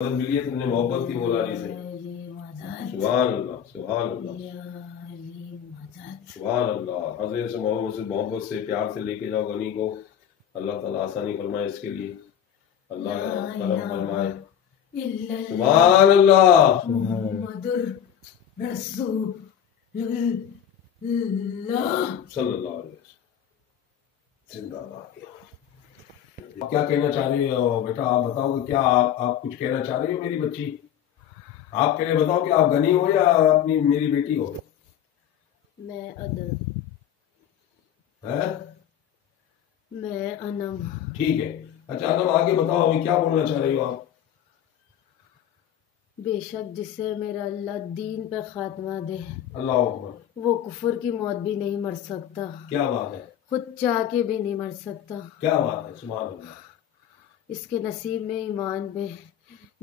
मिली है तुमने मोहब्बत की मौलानी से। सुभान अल्लाह, सुभान अल्लाह, सुभान अल्लाह। हज़रत से मोहब्बत से प्यार से लेके जाओ गनी को। अल्लाह ताला आसानी फरमाए इसके लिए, अल्लाह करम फरमाए। सुभान अल्लाह, मुहम्मदुर रसूलुल्लाह सल्लल्लाहु अलैहि वसल्लम। जिंदाबाद। क्या कहना चाह रही हो बेटा, आप बताओ कि क्या आप कुछ कहना चाह रही हो मेरी बच्ची? आप पहले बताओ कि आप गनी हो या अपनी मेरी बेटी हो? मैं अदम है? मैं अनम। ठीक है। अच्छा अनम, आगे बताओ अभी क्या बोलना चाह रही हो आप? बेशक जिसे मेरा अल्लाह दीन पे खात्मा दे, अल्लाह अकबर, वो कुफर की मौत भी नहीं मर सकता। क्या बात है, खुद चाह के भी नहीं मर सकता। क्या बात है, सुभान अल्लाह। इसके नसीब में ईमान पे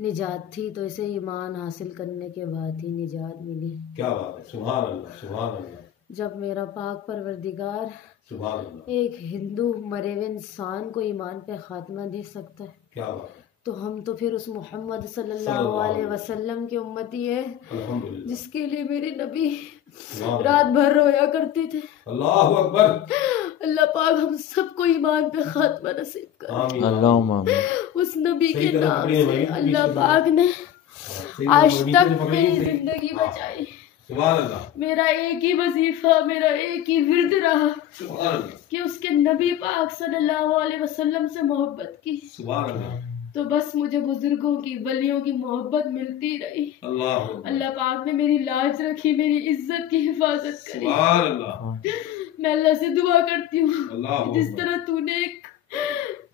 निजात थी, तो इसे ईमान हासिल करने के बाद ही निजात मिली। क्या बात है, सुभान अल्लाह, सुभान अल्लाह। जब मेरा पाक परवरदिगार सुभान अल्लाह, एक हिंदू मरे हुए इंसान को ईमान पे खात्मा दे सकता है, क्या बात है, तो हम तो फिर उस मोहम्मद सल्लल्लाहु अलैहि वसल्लम की उम्मती है, अल्हम्दुलिल्लाह। जिसके लिए मेरे नबी रात भर रोया करते थे। अल्लाहु अकबर। अल्लाह पाक हम सबको ईमान पे खात्मा नसीब कर। आमीन। उस नबी के सही तरह नाम पकड़िए से भाई, अल्लाह पीछे पाक ने सही आज तरह तक नीचे से पकड़िए, मेरी सही। जिंदगी बचाई। सुभान अल्लाह, मेरा एक ही वजीफा, मेरा एक ही विर्द रहा सुभान अल्लाह, कि उसके नबी पाक सल्लल्लाहु अलैहि वसल्लम से मोहब्बत की। सुभान अल्लाह, तो बस मुझे बुजुर्गों की वलियों की मोहब्बत मिलती रही। अल्लाह अकबर, अल्लाह पाक ने मेरी लाज रखी, मेरी इज्जत की हिफाजत करी। सुभान अल्लाह। मैं अल्लाह से दुआ करती हूँ अल्लाह जिस अकबर। तरह तूने एक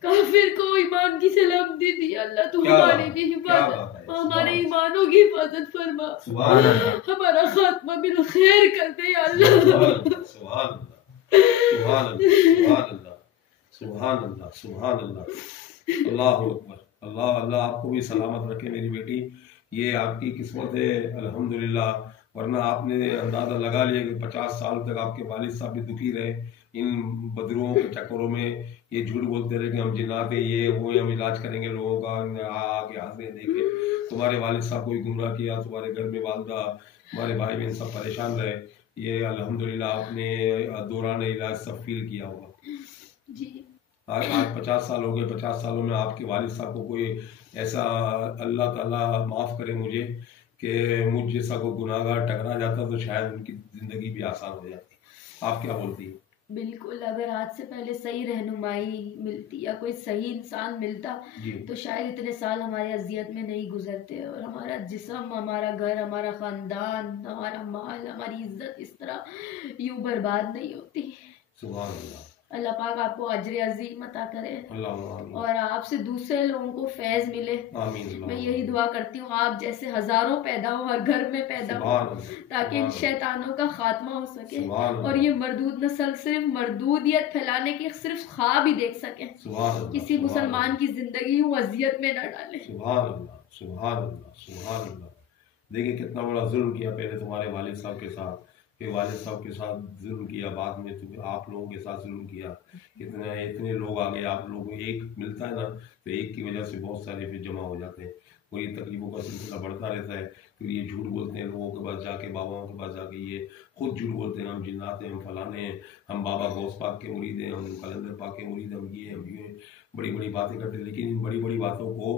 काफिर को ईमान की सलामती दी, अल्लाह तू क्या हमारी बात भी है, क्या बात हिफाजत, है, हमारे सुभान ईमानों की हिफाजत फरमा। सुभान अल्लाह, हमारा खात्मा बिल खैर कर दे या अल्लाह। सुभान अल्लाह, सुभान अल्लाह, सुभान अल्लाह, सुभान अल्लाह, सुभान अल्लाह, अल्लाहु अकबर। अल्लाह अल्लाह आपको भी सलामत रखे मेरी बेटी। ये आपकी किस्मत है अल्हम्दुलिल्लाह, वरना आपने अंदाज़ा लगा लिया कि 50 साल तक आपके वालिद साहब भी दुखी रहे इन बदरुओं के चक्करों में। ये झूठ बोलते रहे कि हम जिन्नात है, ये वो, हम इलाज करेंगे लोगों का, आके हंसने देखे। तुम्हारे वालिद साहब को भी गुमराह किया, तुम्हारे घर में वालदा, तुम्हारे भाई बहन सब परेशान रहे। ये अल्हम्दुलिल्लाह आपने दौरान इलाज सब फील किया होगा जी। आज 50 साल हो गए। 50 सालों में आपके वालिद साहब को कोई ऐसा, अल्लाह ताला माफ़ करे मुझे, कि मुझ जैसा कोई गुनाहगार टकरा जाता तो शायद उनकी ज़िंदगी भी आसान हो जाती। आप क्या बोलती हैं? बिल्कुल, अगर आज से पहले सही रहनुमाई मिलती या कोई सही इंसान मिलता जी, तो शायद इतने साल हमारे अजियत में नहीं गुजरते, और हमारा जिस्म, हमारा घर, हमारा खानदान, हमारा माल, हमारी इज्जत इस तरह यूं बर्बाद नहीं होती। सुभान अल्लाह, अल्लाह पाक आपको अजर अजीम अता करे अल्लाह आमीन, और आपसे दूसरे लोगों को फैज मिले। आमीन, मैं यही दुआ करती हूँ आप जैसे हजारों पैदा हो, हर घर में पैदा हो, सुभान अल्लाह, ताकि इन सुभान शैतानों का खात्मा हो सके सुभान और ये मरदूद नस्ल सिर्फ मरदूदियत फैलाने के सिर्फ ख्वाब ही देख सके, सुभान अल्लाह, किसी सुभान मुसलमान की जिंदगी यूं अजियत में न डाले। सुभान अल्लाह, सुभान अल्लाह, सुभान अल्लाह। देखिए कितना बड़ा जुल्म किया पहले तुम्हारे वालिद साहब के साथ, फिर वालिद साहब के साथ जुल्म किया, बाद में तुम आप लोगों के साथ जुल्म किया। इतने लोग आ गए, आप लोगों को एक मिलता है ना, तो एक की वजह से बहुत सारे फिर जमा हो जाते हैं। और ये तकलीफों का सिलसिला बढ़ता रहता है, क्योंकि ये झूठ बोलते हैं लोगों के पास जाके, बाबाओं के पास जाके, ये खुद झूठ बोलते हैं हम जिन्नात हैं, हम फलाने हैं, हम बाबा गौस पाक के मुरीद हैं, हम कलंदर पाक के मुरीद, हम ये हम ये, बड़ी बड़ी बातें करते हैं। लेकिन इन बड़ी बड़ी बातों को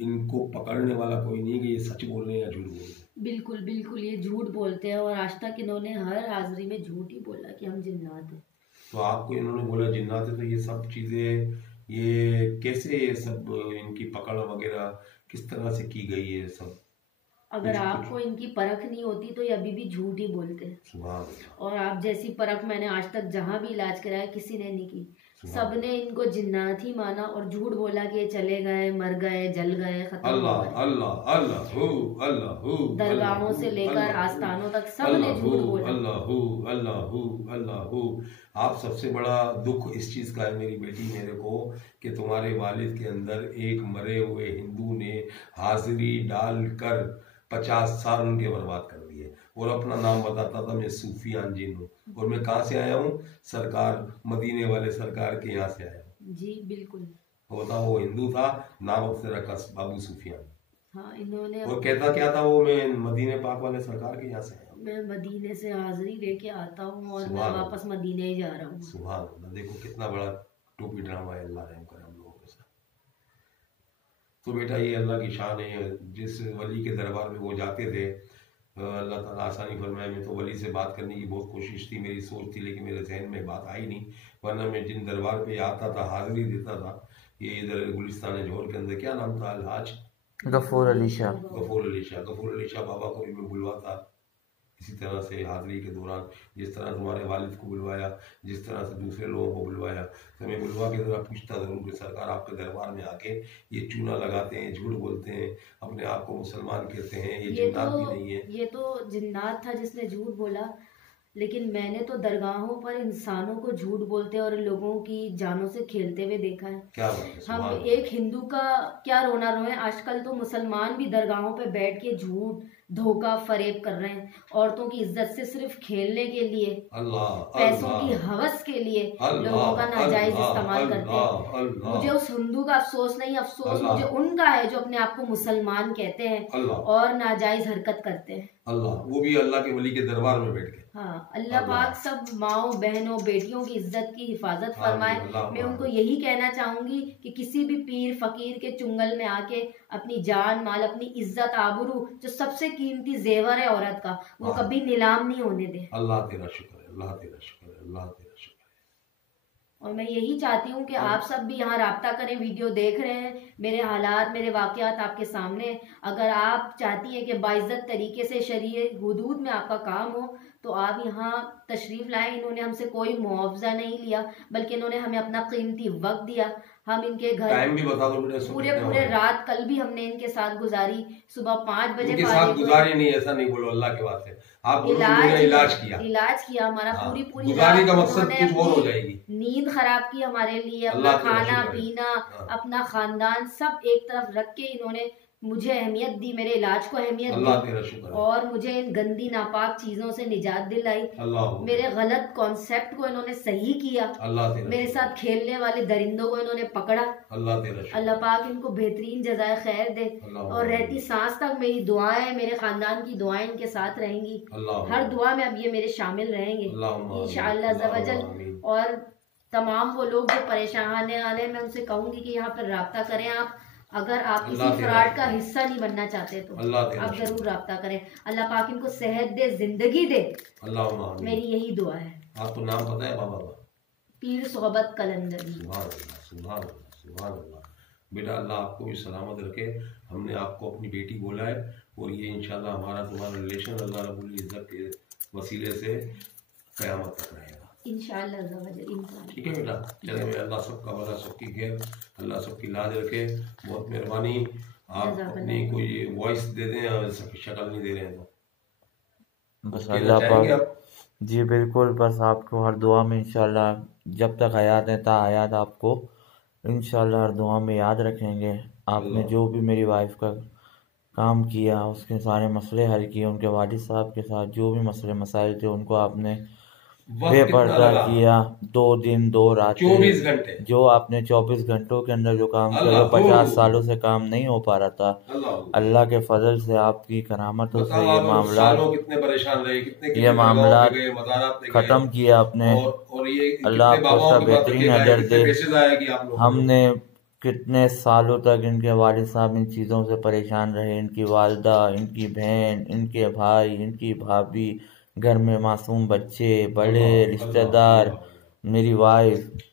इनको पकड़ने वाला कोई नहीं कि ये सच बोल रहे हैं या झूठ बोल रहे हैं। बिल्कुल बिल्कुल, ये झूठ बोलते हैं और आज तक इन्होंने हर हाजिरी में झूठ ही बोला कि हम जिन्नात हैं। तो आपको इन्होंने बोला जिन्नात है, तो ये सब चीज़ें, ये कैसे, ये सब इनकी पकड़ वगैरह किस तरह से की गई है सब? अगर कुछ आपको इनकी परख नहीं होती तो ये अभी भी झूठ ही बोलते हैं। सुभान अल्लाह, और आप जैसी परख मैंने आज तक जहां भी इलाज कराया किसी ने नहीं की। सुभान सबने इनको जिन्नात ही माना और झूठ बोला कि ये चले गए, मर गए, जल गए, खत्म हो अल्लाह गए। अल्लाह अल्लाह हू अल्लाह हू दरगाहों से लेकर आस्थानों तक सबने झूठ बोला। अल्लाह हू अल्लाह हू अल्लाह हू। आप सबसे बड़ा दुख इस चीज़ का है मेरी बेटी मेरे को, कि तुम्हारे वालिद के अंदर एक मरे हुए हिंदू ने हाजिरी डालकर 50 साल उनके बर्बाद कर दिए, और अपना नाम बताता था मैं सूफियान जिन हूँ, और मैं कहाँ से आया हूँ? सरकार, मदीने वाले सरकार के यहाँ से आया हूँ। जी बिल्कुल। होता वो हिंदू था, नाम उसने रखा बाबू सूफियान। हाँ, इन्होंने और कहता क्या था वो, मैं मदीने पाक वाले सरकार के यहाँ से आया हूँ। मैं मदीने से हाजिरी लेके आता हूँ और मैं सुभान वापस मदीने ही जा रहा हूँ। सुभान अल्लाह, देखो कितना बड़ा टोपी ड्रामा है, अल्लाह रहम करे हम लोगों के साथ। तो बेटा ये अल्लाह की शान है, जिस वली के दरबार में वो जाते थे, अल्लाह ताला आसानी फरमाए। मैं तो वली से बात करने की बहुत कोशिश थी, मेरी सोच थी, लेकिन मेरे जहन में बात आई नहीं। वरना मैं जिन दरबार पे आता था, हाजिरी देता था, ये इधर गुलिस्तान जौहर के अंदर, क्या नाम था अलहाज गफूर अली शाह। गफूर अली शाह, गफूर अली शाह बाबा को भी मैं बुलवाता इसी तरह से हाजिरी के दौरान। जिस तरह तुम्हारे वालिद को बुलवाया, जिस तरह से दूसरे लोगों को बुलवाया, तो मैं बुलवा के जरा पूछता ज़रूर कि सरकार आपके दरबार में आके ये चूना लगाते हैं, झूठ बोलते हैं, अपने आप को मुसलमान कहते हैं, ये जिन्नात भी नहीं है। ये तो जिन्नात था जिसने झूठ बोला, लेकिन मैंने तो दरगाहों पर इंसानों को झूठ बोलते और लोगों की जानों से खेलते हुए देखा है। क्या बात है, सुभान हम अल्लाह। एक हिंदू का क्या रोना रोए, आजकल तो मुसलमान भी दरगाहों पे बैठ के झूठ धोखा फरेब कर रहे हैं, औरतों की इज्जत से सिर्फ खेलने के लिए, अल्लाह पैसों की अल्लाह हवस के लिए अल्लाह लोगों का नाजायज अल्लाह इस्तेमाल करते हैं। अल्लाह अल्लाह मुझे उस हिंदू का अफसोस नहीं, अफसोस अल्लाह। मुझे उनका है जो अपने आप को मुसलमान कहते हैं अल्लाह और नाजायज हरकत करते हैं। अल्लाह, वो भी अल्लाह के वली के दरबार में बैठ के। हाँ, अल्लाह अल्लाह। पाक सब माओ बहनों बेटियों की इज्जत की हिफाजत आमीन, फरमाए। अल्लाह मैं उनको आमीन। यही कहना चाहूंगी कि किसी भी पीर फकीर के चुंगल में आके अपनी जान माल, अपनी इज्जत आबरू, जो सबसे कीमती जेवर है औरत का, वो हाँ। कभी नीलाम नहीं होने दे। अल्लाह तेरा शुक्र है, अल्लाह तेरा शुक्र है, अल्लाह तेरा शुक्र और मैं यही चाहती हूँ कि आप सब भी यहाँ राब्ता करें, वीडियो देख रहे हैं, मेरे हालात मेरे वाक़यात आपके सामने हैं। अगर आप चाहती हैं कि बाइज्जत तरीके से शरीय हुदूद में आपका काम हो, तो आप यहाँ तशरीफ़ लाएं। इन्होंने हमसे कोई मुआवजा नहीं लिया, बल्कि इन्होंने हमें अपना कीमती वक्त दिया। हम इनके घर टाइम भी बता दो बेटा, इस वक्त पूरे कितने हो पूरे गए? रात कल भी हमने इनके साथ गुजारी। सुबह 5 बजे उनके साथ फारिग हुए। गुजारी नहीं, ऐसा नहीं बोलो, अल्लाह के वास्ते आप बोलो उन्होंने इलाज किया। इलाज किया हमारा। हाँ, पूरी गुजारी रात का मकसद उन्होंने कुछ और हो अपनी जाएगी। नींद खराब की हमारे लिए, अपना अल्लाह तेरा खाना शुक्र है। पीना, हाँ। अपना खानदान सब एक तरफ रख के इन्होंने मुझे अहमियत दी, मेरे इलाज को अहमियत अल्लाह दी तेरा शुक्र है। और मुझे इन गंदी नापाक चीजों से निजात दिलाई। अल्लाह मेरे गलत कॉन्सेप्ट को इन्होंने सही किया। अल्लाह तेरा मेरे शुक्र साथ खेलने वाले दरिंदों को इन्होंने पकड़ा। है। अल्लाह तेरा शुक्र है। अल्लाह पाक इनको बेहतरीन जज़ाए खैर दे अल्लाह और रहती सांस तक मेरी दुआएं, मेरे खानदान की दुआएं इनके साथ रहेंगी। अल्लाह हर दुआ में अब ये मेरे शामिल रहेंगे अल्लाहुम्मा इंशाअल्लाह आमीन, ज़वजल। अल्लाहुम्मा आमीन। और तमाम वो लोग जो परेशान आने वाले हैं, मैं उनसे कहूंगी कि यहाँ पर राब्ता करें आप। अगर आप अल्लाह किसी तेरा फ्रॉड का शुक्र है। हिस्सा नहीं बनना चाहते तो अल्लाह तेरा आप शुक्र जरूर राब्ता करें। अल्लाह पाक इनको सेहत दे, जिंदगी दे, अल्लाहुम्मा आमीन। मेरी यही दुआ है। आपको नाम पता है बाबा का? पीर सोहबत कलंदरी। सुभान अल्लाह सुभान अल्लाह सुभान अल्लाह। बेटा अल्लाह आपको भी सलामत रखे। हमने आपको अपनी बेटी बोला है और ये इंशाल्लाह हमारा तुम्हारा रिलेशन अल्लाह रब्बुल इज्जत के वसीले से क़यामत तक रहेगा। इंशाअल्लाह ज़वजल, इंशाअल्लाह। ठीक है बेटा, चले मैं अल्लाह सबका भला, सबकी खैर, अल्लाह सबकी लाज रखे। बहुत मेहरबानी। आप जज़ाकल्लाह। अपनी कोई वॉइस दे दें, और शक्ल नहीं दे रहे हैं तो बस कहना अल्लाह चाहेंगे पाक। आप? जी बिल्कुल, बस आपको हर दुआ में इंशाल्लाह, जब तक हयात है ता हयात आपको इंशाल्लाह हर दुआ में याद रखेंगे। आपने अल्लाह। जो भी मेरी वाइफ का काम किया, उसके सारे मसले हल किए, उनके वालिद साहब के साथ जो भी मसले मसाइल थे उनको आपने वक्त कितना बेपर्दा लगा? किया। 2 दिन 2 रातें, 24 घंटे। जो आपने 24 घंटों के अंदर जो काम किया, अल्लाह जो 50 सालों से काम नहीं हो पा रहा था, अल्लाह अल्लाह के फजल से, आपकी करामतों से बताओ ये आप मामला, सालों कितने परेशान रहे, कितने ये कितने मामला दरगाहों पे गए, मज़ारात पे गए, ख़त्म किया आपने। और ये अल्लाह कितने आपको बाबाओं उसका की बात बेहतरीन लगाए, अजर कितने दे। पैसे जाया कि आप लोगों ने। हमने कितने सालों तक इनके वालिद साहब इन चीज़ों से परेशान रहे, इनकी वालदा, इनकी बहन, इनके भाई, इनकी भाभी, घर में मासूम बच्चे, बड़े अल्लाह, रिश्तेदार, अल्लाह, मेरी वाइफ,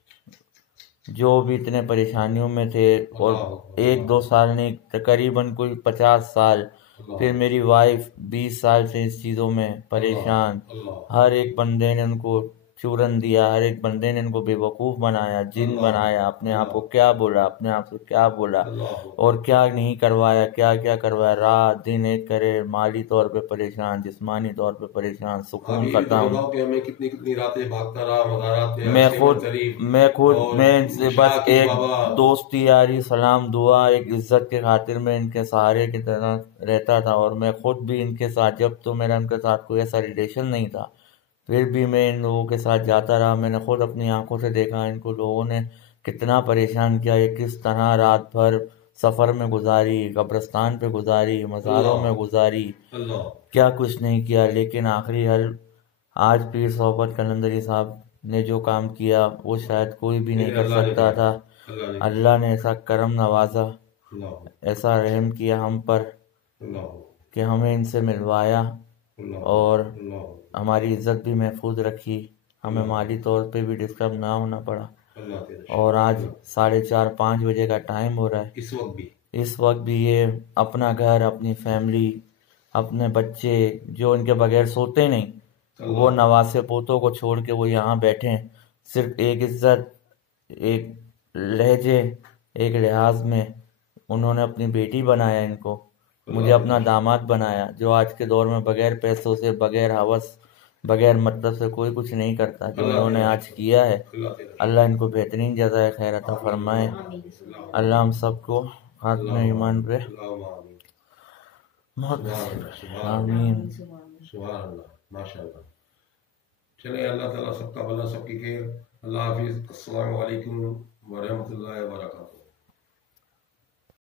जो भी इतने परेशानियों में थे। और अल्लाह, 1-2 साल नहीं, तकरीबन कोई 50 साल। अल्लाह, फिर मेरी वाइफ 20 साल से इस चीज़ों में परेशान। अल्लाह, हर एक बंदे ने उनको चूरन दिया, हर एक बंदे ने इनको बेवकूफ़ बनाया, जिन अल्लाह, बनाया, अपने आप को अल्लाह, क्या बोला, अपने आप से क्या बोला अल्लाह, और क्या नहीं करवाया, क्या क्या करवाया। रात दिन एक करे, माली तौर पे परेशान, जिस्मानी तौर पे परेशान, आप सुकून ये भी तो खत्म। बताओ कि हमें कितनी कितनी रातें भागता रहा मज़ारात पे, मैं हज खुद शरीफ और मैं इनसे बस शाकिर एक बाबा। दोस्ती यारी सलाम दुआ, एक इज्जत के खातिर मैं इनके सहारे की तरह रहता था। और मैं खुद भी इनके साथ, जब तो मेरा इनके साथ कोई ऐसा रिलेशन नहीं था, फिर भी मैं इन लोगों के साथ जाता रहा। मैंने खुद अपनी आंखों से देखा इनको लोगों ने कितना परेशान किया। ये किस तरह रात भर सफ़र में गुजारी, कब्रिस्तान पे गुजारी, मज़ारों में गुजारी, अल्लाह क्या कुछ नहीं किया। लेकिन आखिरी हल आज पीर सोहबत कलंदरी साहब ने जो काम किया वो शायद कोई भी नहीं ये कर अल्लाह ने सकता किया, था। अल्लाह ने अल्लाह ने ऐसा करम नवाजा, अल्लाह ऐसा रहम किया हम पर अल्लाह कि हमें इनसे मिलवाया अल्लाह और अल्लाह हमारी इज्जत भी महफूज रखी, हमें माली तौर पे भी डिस्टर्ब ना होना पड़ा। अल्लाह तेरा और आज शुक्र। 4:30-5 बजे का टाइम हो रहा है। इस वक्त भी इस वक्त भी ये अपना घर, अपनी फैमिली, अपने बच्चे जो इनके बगैर सोते नहीं, वो नवासे पोतों को छोड़ के वो यहाँ बैठे हैं। सिर्फ एक इज्जत, एक लहजे, एक लिहाज में उन्होंने अपनी बेटी बनाया इनको, मुझे अपना दामाद बनाया, जो आज के दौर में बगैर पैसों से, बगैर हवस, बगैर मतलब से कोई कुछ नहीं करता। जो इन्होंने आज किया है, अल्लाह तेरा अल्लाह इनको बेहतरीन जज़ाए खैर अता फरमाए। अल्लाह हम सबको खात्मे ईमान पे मौत नसीब करे। आमीन। सुभान अल्लाह माशाअल्लाह। चले अल्लाह ताला सबका भला सबकी खैर। अल्लाह हाफिज़। अस्सलामु अलैकुम व रहमतुल्लाहि व बरकातुहू।